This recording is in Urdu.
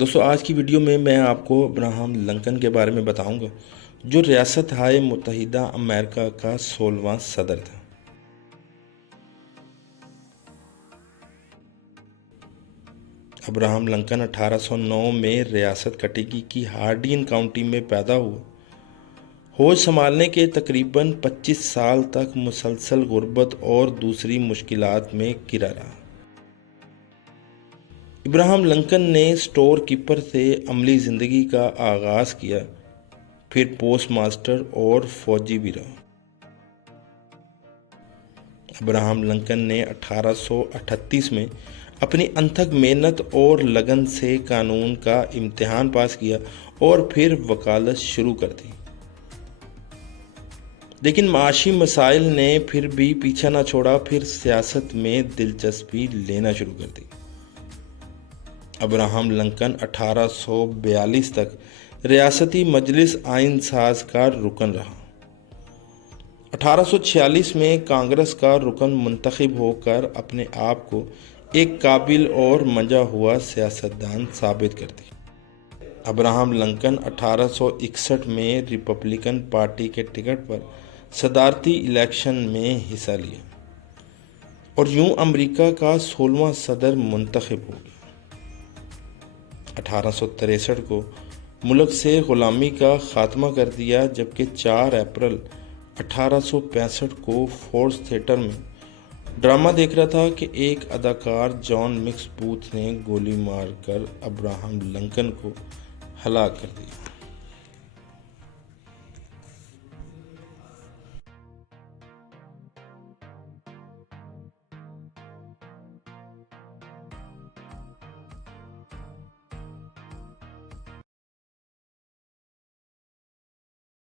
دوستو آج کی ویڈیو میں آپ کو ابراہم لنکن کے بارے میں بتاؤں گا جو ریاست ہائے متحدہ امریکہ کا 16واں صدر تھا۔ ابراہم لنکن 1809 میں ریاست کٹیکی کی ہارڈین کاؤنٹی میں پیدا ہوا۔ ہوش سنبھالنے کے تقریباً 25 سال تک مسلسل غربت اور دوسری مشکلات میں گھرا رہا۔ ابراہم لنکن نے سٹور کیپر سے عملی زندگی کا آغاز کیا، پھر پوسٹ ماسٹر اور فوجی بھی رہا۔ ابراہم لنکن نے 1838 میں اپنی انتھک محنت اور لگن سے قانون کا امتحان پاس کیا اور پھر وکالت شروع کر دی، لیکن معاشی مسائل نے پھر بھی پیچھا نہ چھوڑا۔ پھر سیاست میں دلچسپی لینا شروع کر دی۔ ابراہم لنکن 1842 تک ریاستی مجلس آئین ساز کا رکن رہا۔ 1846 میں کانگریس کا رکن منتخب ہو کر اپنے آپ کو ایک قابل اور منجا ہوا سیاستدان ثابت کر دی۔ ابراہم لنکن 1861 میں ریپبلکن پارٹی کے ٹکٹ پر صدارتی الیکشن میں حصہ لیا اور یوں امریکہ کا 16واں صدر منتخب ہو گیا۔ 1863 کو ملک سے غلامی کا خاتمہ کر دیا، جبکہ 4 اپریل 1865 کو فورڈز تھیٹر میں ڈرامہ دیکھ رہا تھا کہ ایک اداکار جان مکس بوتھ نے گولی مار کر ابراہم لنکن کو ہلاک کر دیا۔